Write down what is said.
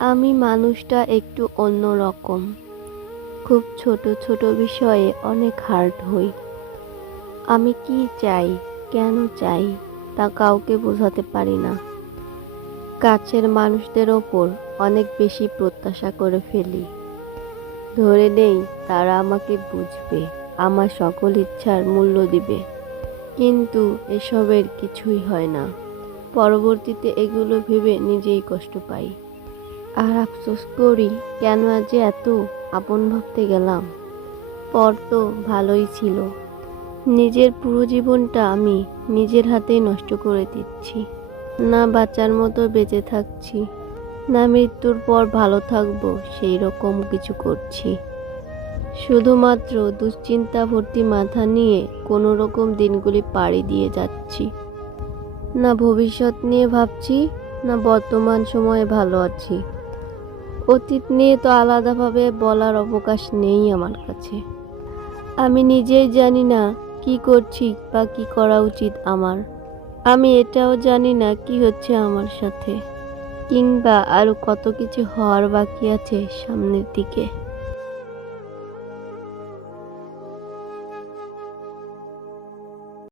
আমি মানুষটা একটু অন্যরকম। খুব ছোট ছোট বিষয়ে অনেক হার্ট হই। আমি কি চাই, কেন চাই তা কাউকে বোঝাতে পারি না। কাছের মানুষদের ওপর অনেক বেশি প্রত্যাশা করে ফেলি। ধরে নেই তারা আমাকে বুঝবে, আমার সকল ইচ্ছার মূল্য দিবে। কিন্তু এসবের কিছুই হয় না। পরবর্তীতে এগুলো ভেবে নিজেই কষ্ট পাই। আর আফসোস করি কেন আজ এত আপন ভাবতে গেলাম। পর তো ভালোই ছিল। নিজের পুরো জীবনটা আমি নিজের হাতেই নষ্ট করে দিচ্ছি। না বাঁচার মতো বেঁচে থাকছি, না মৃত্যুর পর ভালো থাকবো সেই রকম কিছু করছি। শুধুমাত্র দুশ্চিন্তা ভর্তি মাথা নিয়ে কোনো রকম দিনগুলি পাড়ি দিয়ে যাচ্ছি। না ভবিষ্যৎ নিয়ে ভাবছি, না বর্তমান সময়ে ভালো আছি। অতীত নিয়ে তো আলাদাভাবে বলার অবকাশ নেই আমার কাছে। আমি নিজেই জানি না কি করছি বা কি করা উচিত আমার। আমি এটাও জানি না কি হচ্ছে আমার সাথে, কিংবা আরো কত কিছু হওয়ার বাকি আছে সামনের দিকে।